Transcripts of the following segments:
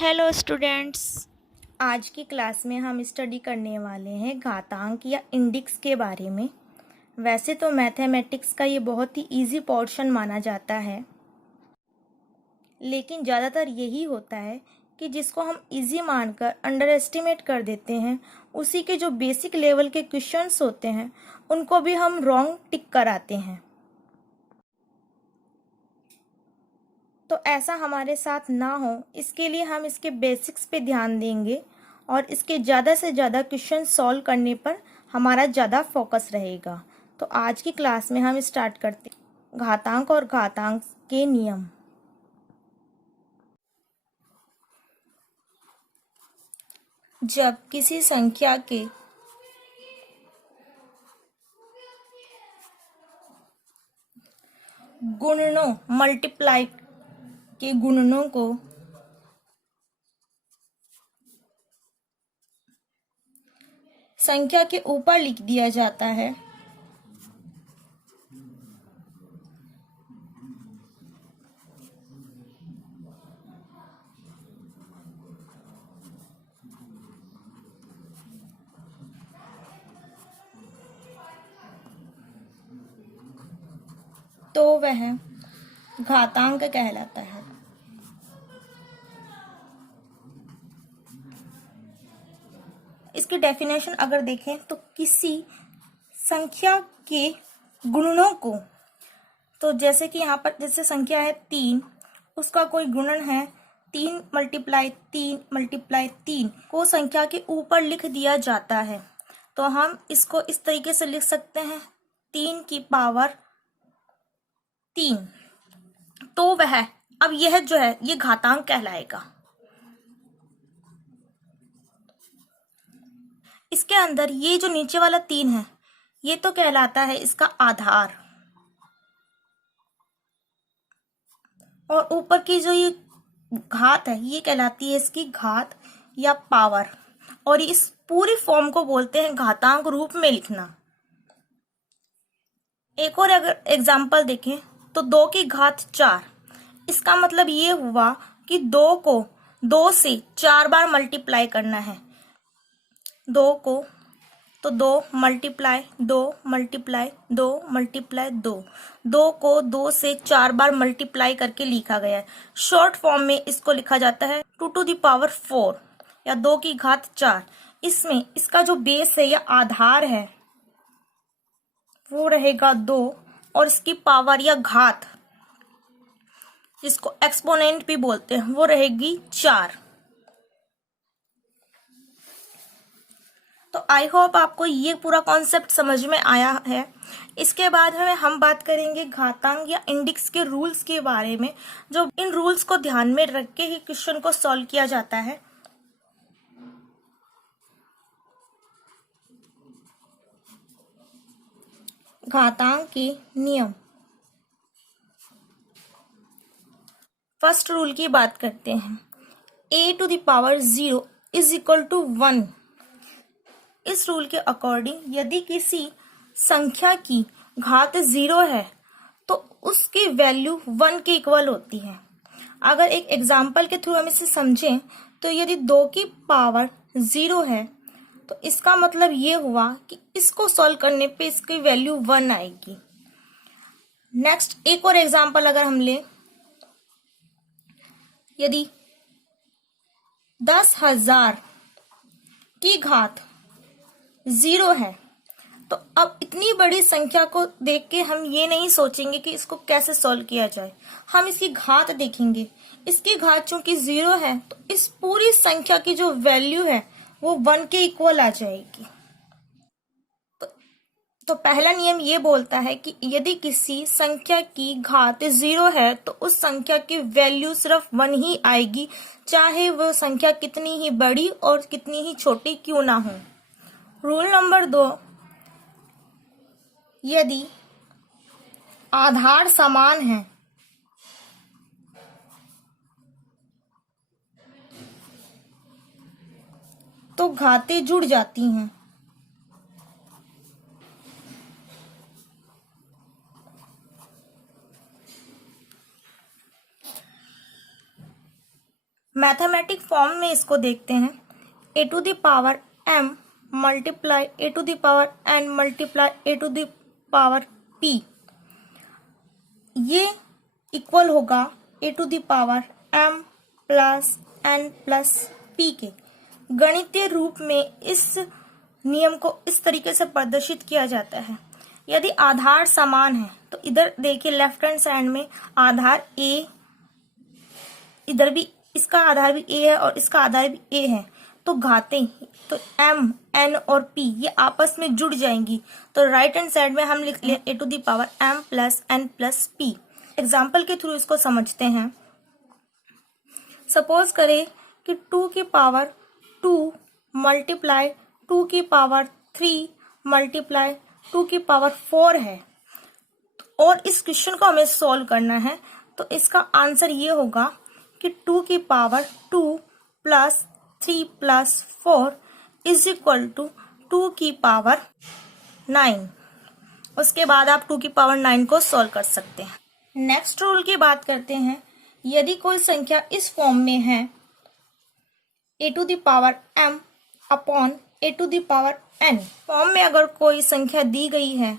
Hello students. आज की class में हम स्टडी करने वाले हैं घातांक या इंडेक्स के बारे में। वैसे तो मैथमेटिक्स का ये बहुत ही इजी पोर्शन माना जाता है, लेकिन ज़्यादातर यही होता है कि जिसको हम इजी मानकर अंडर एस्टिमेट कर देते हैं, उसी के जो बेसिक लेवल के क्वेश्चंस होते हैं उनको भी हम रॉन्ग टिक कराते हैं। तो ऐसा हमारे साथ ना हो, इसके लिए हम इसके बेसिक्स पे ध्यान देंगे और इसके ज़्यादा से ज़्यादा क्वेश्चन सॉल्व करने पर हमारा ज़्यादा फोकस रहेगा। तो आज की क्लास में हम स्टार्ट करते हैं घातांक और घातांक के नियम। जब किसी संख्या के गुणनों मल्टीप्लाई के गुणनों को संख्या के ऊपर लिख दिया जाता है तो वह घातांक कहलाता है। इसकी डेफिनेशन अगर देखें तो किसी संख्या के गुणनों को, तो जैसे कि यहाँ पर जैसे संख्या है 3, उसका कोई गुणन है 3 मल्टीप्लाई 3 मल्टीप्लाई 3 को संख्या के ऊपर लिख दिया जाता है। तो हम इसको इस तरीके से लिख सकते हैं 3 की पावर 3। तो वह अब यह जो है ये घातांक कहलाएगा। इसके अंदर ये जो नीचे वाला 3 है ये तो कहलाता है इसका आधार, और ऊपर की जो ये घात है ये कहलाती है इसकी घात या पावर, और इस पूरी फॉर्म को बोलते हैं घातांक रूप में लिखना। एक और अगर एग्जांपल देखें तो 2 की घात 4, इसका मतलब ये हुआ कि 2 को 2 से 4 बार मल्टीप्लाई करना है। 2 को तो 2 मल्टीप्लाई 2 मल्टीप्लाई 2 मल्टीप्लाई 2, 2 को 2 से 4 बार मल्टीप्लाई करके लिखा गया है। शॉर्ट फॉर्म में इसको लिखा जाता है 2 टू द पावर 4 या 2 की घात 4। इसमें इसका जो बेस है या आधार है वो रहेगा 2, और इसकी पावर या घात जिसको एक्सपोनेंट भी बोलते हैं वो रहेगी 4। तो आई होप आपको ये पूरा कॉन्सेप्ट समझ में आया है। इसके बाद में हम बात करेंगे घातांक या इंडेक्स के रूल्स के बारे में, जो इन रूल्स को ध्यान में रख के ही क्वेश्चन को सॉल्व किया जाता है। घातांक के नियम। फर्स्ट रूल की बात करते हैं, a to the power 0 is equal to 1। इस रूल के अकॉर्डिंग यदि किसी संख्या की घात 0 है तो उसकी वैल्यू 1 के इक्वल होती है। अगर एक एग्जाम्पल के थ्रू हम इसे समझें तो यदि 2 की पावर 0 है तो इसका मतलब ये हुआ कि इसको सॉल्व करने पे इसकी वैल्यू 1 आएगी। नेक्स्ट एक और एग्जाम्पल अगर हम लें, यदि 10,000 की घात 0 है तो अब इतनी बड़ी संख्या को देख के हम ये नहीं सोचेंगे कि इसको कैसे सॉल्व किया जाए, हम इसकी घात देखेंगे। इसकी घात चूंकि 0 है तो इस पूरी संख्या की जो वैल्यू है वो 1 के इक्वल आ जाएगी। तो पहला नियम ये बोलता है कि यदि किसी संख्या की घात 0 है तो उस संख्या की वैल्यू सिर्फ 1 ही आएगी, चाहे वो संख्या कितनी ही बड़ी और कितनी ही छोटी क्यों ना हो। रूल नंबर 2, यदि आधार समान है तो घातें जुड़ जाती हैं। मैथमेटिक फॉर्म में इसको देखते हैं, A to the power m multiply A to the power n multiply A to the power p, ये इक्वल होगा A to the power m plus n plus p के। गणितीय रूप में इस नियम को इस तरीके से प्रदर्शित किया जाता है। यदि आधार समान है तो इधर देखिए लेफ्ट हैंड साइड में आधार a, इधर भी इसका आधार भी a है और इसका आधार भी a है, तो घातें तो m, n और p ये आपस में जुड़ जाएंगी। तो राइट हैंड साइड में हम लिख ले A to the power m plus n plus p। Example के थ्रू इसको समझते हैं। सपोज करें कि 2 की पावर 2 मल्टीप्लाई 2 की पावर 3 मल्टीप्लाई 2 की पावर 4 है और इस क्वेश्चन को हमें सॉल्व करना है। तो इसका आंसर ये होगा कि 2 की power 2 plus 3 plus 4 is equal to 2 की पावर 9। उसके बाद आप 2 की पावर 9 को सॉल्व कर सकते हैं। नेक्स्ट रूल की बात करते हैं। यदि कोई संख्या इस फॉर्म में है A to the power m upon A to the power n, form में अगर कोई संख्या दी गई है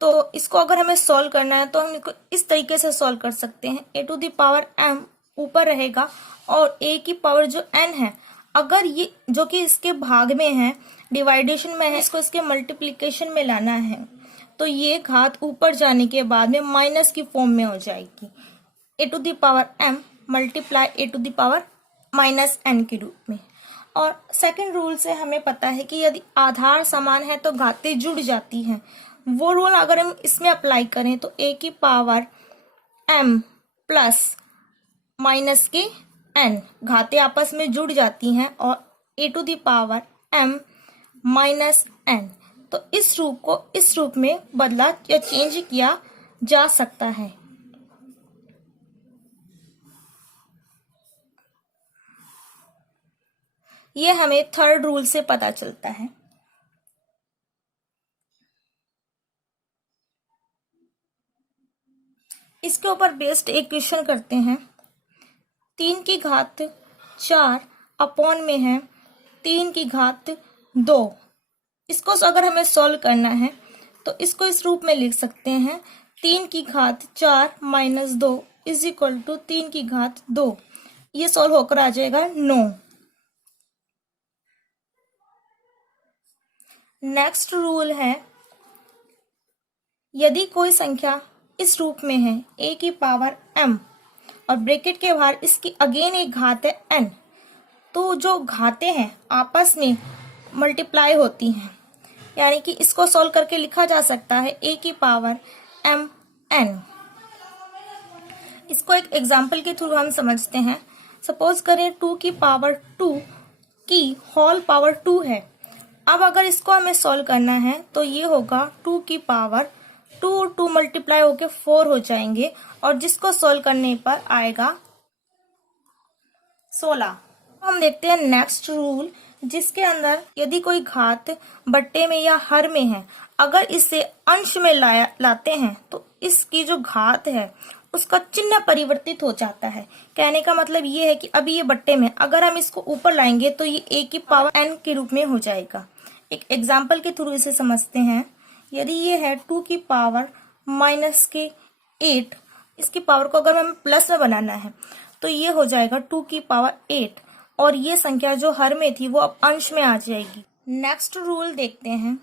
तो इसको अगर हमें सॉल्व करना है तो हम इसको इस तरीके से सॉल्व कर सकते हैं। A to the power m ऊपर रहेगा और a की पावर जो n है, अगर ये जो कि इसके भाग में है, डिवाइडेशन में है, इसको इसके मल्टीप्लिकेशन में लाना है तो ये घात ऊपर जाने के बाद में माइनस की फॉर्म में हो जाएगी। A to the power m multiply A to the power minus n के रूप में। और सेकंड रूल से हमें पता है कि यदि आधार समान है तो घातें जुड़ जाती हैं। वो रूल अगर हम इसमें अप्लाई करें तो a की पावर m प्लस माइनस के n, घातें आपस में जुड़ जाती हैं और A to the power m minus n। तो इस रूप को इस रूप में बदला या चेंज किया जा सकता है। ये हमें थर्ड रूल से पता चलता है। इसके ऊपर बेस्ड एक क्वेश्चन करते हैं। 3 की घात 4 अपॉन में है 3 की घात 2। इसको अगर हमें सॉल्व करना है तो इसको इस रूप में लिख सकते हैं 3 की घात 4 माइनस 2 इज इक्वल टू 3 की घात 2। ये सॉल्व होकर आ जाएगा 9। नेक्स्ट रूल है, यदि कोई संख्या इस रूप में है a की पावर m और ब्रैकेट के बाहर इसकी अगेन एक घात है n, तो जो घातें हैं आपस में मल्टीप्लाई होती हैं, यानी कि इसको सॉल्व करके लिखा जा सकता है a की पावर m n। इसको एक एग्जाम्पल के थ्रू हम समझते हैं। सपोज करें 2 की पावर 2 की होल पावर 2 है। अब अगर इसको हमें सॉल्व करना है तो ये होगा 2 की पावर 2 और 2 मल्टीप्लाई होके 4 हो जाएंगे और जिसको सॉल्व करने पर आएगा 16। हम देखते हैं नेक्स्ट रूल, जिसके अंदर यदि कोई घात बट्टे में या हर में है, अगर इसे अंश में लाते हैं तो इसकी जो घात है उसका चिन्ह परिवर्तित हो जाता है। कहने का मतलब ये है कि अभी ये बट्टे में, अगर हम इसको ऊपर लाएंगे तो ये a की पावर n के रूप में हो जाएगा। एक एग्जाम्पल के थ्रू इसे समझते हैं। यदि ये है 2 की पावर माइनस के 8, इसकी पावर को अगर हमें प्लस में बनाना है तो ये हो जाएगा 2 की पावर 8 और ये संख्या जो हर में थी वो अब अंश में आ जाएगी। नेक्स्ट रूल देखते हैं।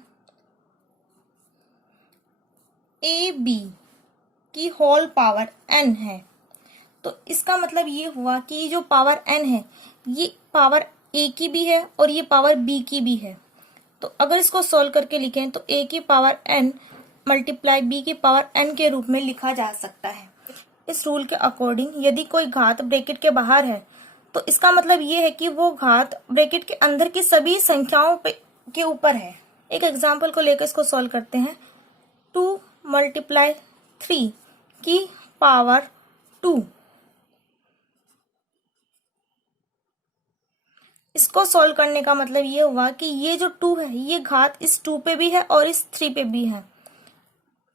ए बी की होल पावर n है, तो इसका मतलब ये हुआ कि ये जो पावर n है ये पावर a की भी है और ये पावर b की भी है। तो अगर इसको सोल्व करके लिखें तो a की पावर n मल्टीप्लाई b की पावर n के रूप में लिखा जा सकता है। इस रूल के अकॉर्डिंग यदि कोई घात ब्रैकेट के बाहर है तो इसका मतलब ये है कि वो घात ब्रैकेट के अंदर की सभी संख्याओं के ऊपर है। एक एग्जाम्पल को लेकर इसको सॉल्व करते हैं। 2 मल्टीप्लाई 3 की पावर 2, इसको सॉल्व करने का मतलब ये हुआ कि ये जो 2 है ये घात इस 2 पे भी है और इस 3 पे भी है।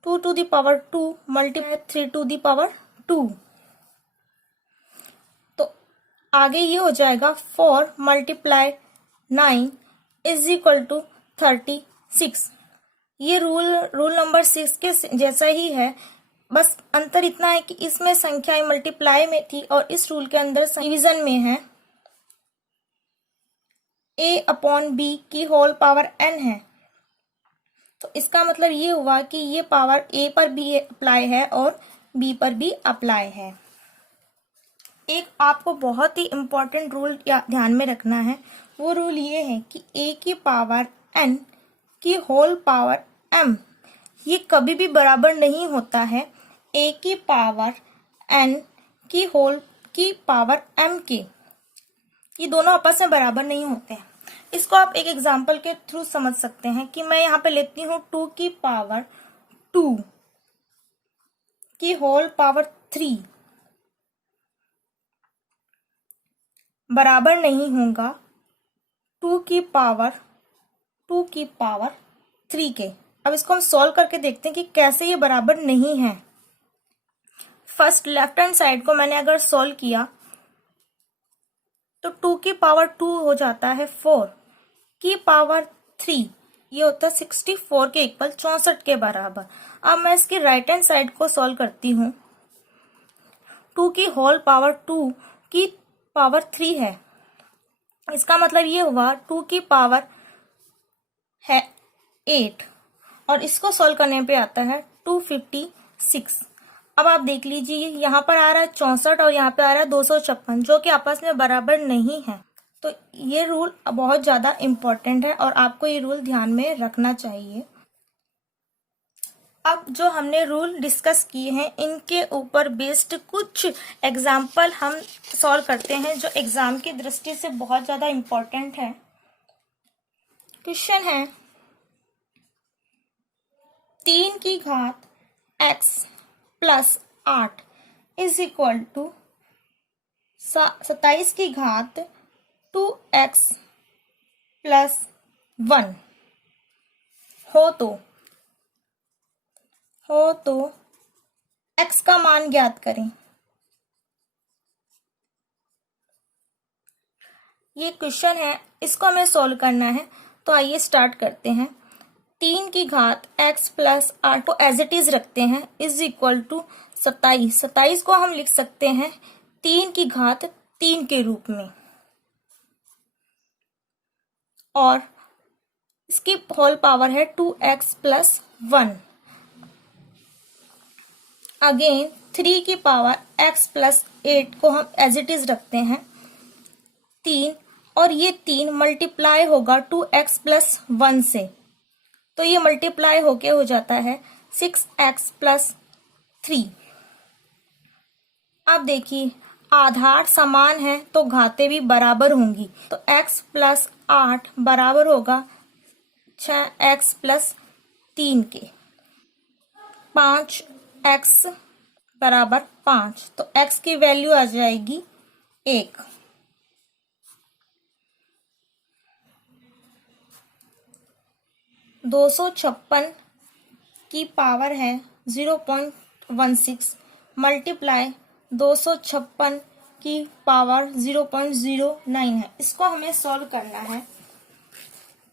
2 to the power 2 multiply 3 to the power 2। तो आगे ये हो जाएगा 4 × 9 = 36। ये रूल नंबर 6 के जैसा ही है, बस अंतर इतना है कि इसमें संख्याएं मल्टीप्लाई में थी और इस रूल के अंदर डिवीजन में है। a/b की होल पावर n है, तो इसका मतलब ये हुआ कि ये पावर a पर भी अप्लाई है और b पर भी अप्लाई है। एक आपको बहुत ही इम्पोर्टेंट रूल ध्यान में रखना है, वो रूल ये है कि a की पावर n की होल पावर m ये कभी भी बराबर नहीं होता है a की पावर n की होल की पावर m के। ये दोनों आपस में बराबर नहीं होते हैं। इसको आप एक एग्जाम्पल के थ्रू समझ सकते हैं कि मैं यहाँ पे लेती हूँ 2 की पावर 2 की होल पावर 3 बराबर नहीं होगा 2 की पावर 3 के। अब इसको हम सॉल्व करके देखते हैं कि कैसे ये बराबर नहीं है। फर्स्ट लेफ्ट हैंड साइड को मैंने अगर सॉल्व किया तो 2 की पावर 2 हो जाता है 4 की पावर 3, ये होता है 64 के इक्वल 64 के बराबर। अब मैं इसकी राइट हैंड साइड को सॉल्व करती हूँ। 2 की होल पावर 2 की पावर 3 है, इसका मतलब ये हुआ 2 की पावर है 8 और इसको सॉल्व करने पे आता है 256। अब आप देख लीजिए यहाँ पर आ रहा है 64 और यहाँ पे आ रहा है 256, जो कि आपस में बराबर नहीं है। तो ये रूल बहुत ज़्यादा इम्पोर्टेंट है और आपको ये रूल ध्यान में रखना चाहिए। अब जो हमने रूल डिस्कस किए हैं इनके ऊपर बेस्ड कुछ एग्जाम्पल हम सॉल्व करते हैं जो एग्जाम की दृष्टि से बहुत ज़्यादा इम्पोर्टेंट है। क्वेश्चन है 3 की घात x + 8 = 27 की घात 2x + 1 हो तो x का मान ज्ञात करें। ये क्वेश्चन है, इसको हमें सॉल्व करना है, तो आइए स्टार्ट करते हैं। 3 की घात x + 8 को एज इट इज रखते हैं = 27। 27 को हम लिख सकते हैं 3 की घात 3 के रूप में और इसकी होल पावर है 2x + 1। अगेन 3 की पावर x + 8 को हम एज इट इज रखते हैं 3 और ये 3 मल्टीप्लाई होगा 2x + 1 से, तो ये मल्टीप्लाई होके हो जाता है 6x + 3। अब देखिए आधार समान है तो घातें भी बराबर होंगी, तो x + 8 बराबर होगा 6x + 3 के। 5x = 5, तो x की वैल्यू आ जाएगी 1। 256 की पावर है 0.16 मल्टीप्लाई 256 की पावर 0.09 है। इसको हमें सॉल्व करना है।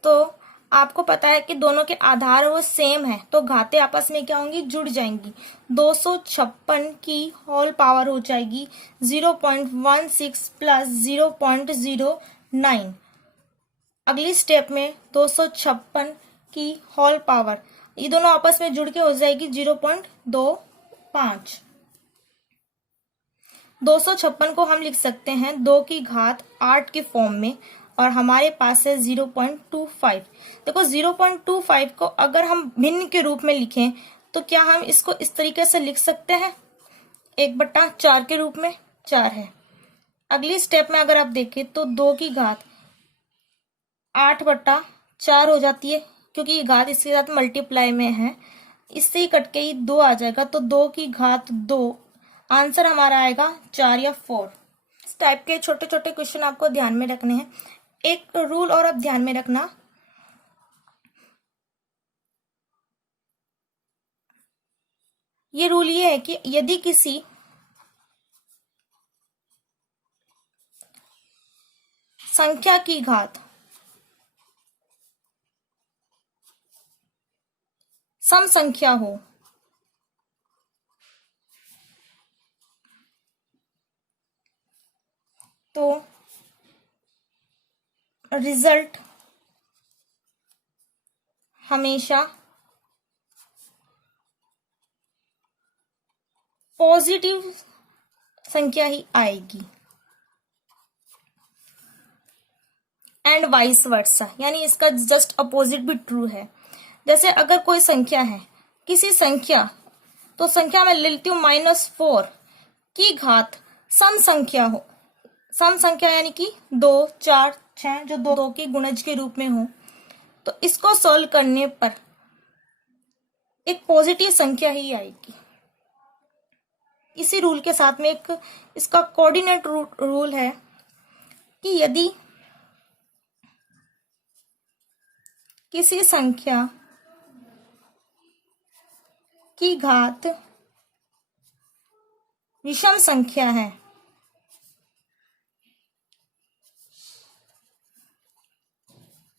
तो आपको पता है कि दोनों के आधार वो सेम है, तो घातें आपस में क्या होंगी, जुड़ जाएंगी। 256 की होल पावर हो जाएगी 0.16 + 0.09। अगली स्टेप में 256 की होल पावर, ये दोनों आपस में जुड़ के हो जाएगी 0.25। 256 को हम लिख सकते हैं 2 की घात 8 के फॉर्म में और हमारे पास है 0.25। देखो 0.25 को अगर हम भिन्न के रूप में लिखें तो क्या हम इसको इस तरीके से लिख सकते हैं, 1/4 के रूप में, 4 है। अगली स्टेप में अगर आप देखें तो 2 की घात 8/4 हो जाती है, क्योंकि ये घात इसके साथ मल्टीप्लाई में है, इससे ही कट के ही 2 आ जाएगा, तो 2 की घात 2, आंसर हमारा आएगा 4 या 4। इस टाइप के छोटे छोटे क्वेश्चन आपको ध्यान में रखने हैं। एक रूल और आप ध्यान में रखना, ये रूल ये है कि यदि किसी संख्या की घात सम संख्या हो तो रिजल्ट हमेशा पॉजिटिव संख्या ही आएगी। एंड वाइस वर्सा, यानी इसका जस्ट अपोजिट भी ट्रू है। जैसे अगर कोई संख्या है, किसी संख्या, तो संख्या में ले लेती हूँ -4 की घात सम संख्या हो, सम संख्या यानी कि 2, 4, 6 जो दो के गुणज के रूप में हो, तो इसको सॉल्व करने पर एक पॉजिटिव संख्या ही आएगी। इसी रूल के साथ में एक इसका कोऑर्डिनेट रूल है कि यदि किसी संख्या की घात विषम संख्या है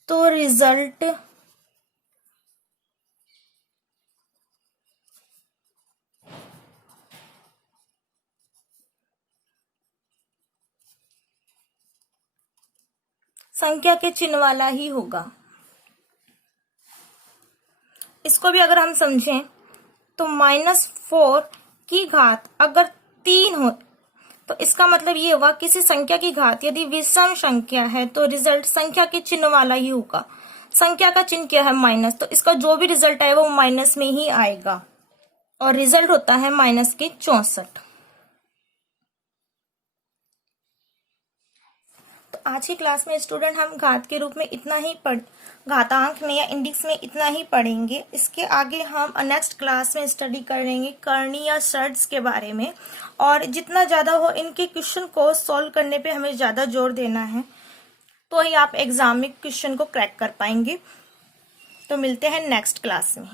तो रिजल्ट संख्या के चिन्ह वाला ही होगा। इसको भी अगर हम समझें तो -4 की घात अगर 3 हो तो इसका मतलब ये हुआ किसी संख्या की घात यदि विषम संख्या है तो रिजल्ट संख्या के चिन्ह वाला ही होगा। संख्या का चिन्ह क्या है? माइनस, तो इसका जो भी रिजल्ट आए वो माइनस में ही आएगा और रिजल्ट होता है -64। तो आज की क्लास में स्टूडेंट हम घात के रूप में इतना ही घातांक में या इंडेक्स में इतना ही पढ़ेंगे। इसके आगे हम नेक्स्ट क्लास में स्टडी करेंगे करणीय शर्ट्स के बारे में, और जितना ज़्यादा हो इनके क्वेश्चन को सॉल्व करने पे हमें ज़्यादा जोर देना है, तो ही आप एग्जाम में क्वेश्चन को क्रैक कर पाएंगे। तो मिलते हैं नेक्स्ट क्लास में।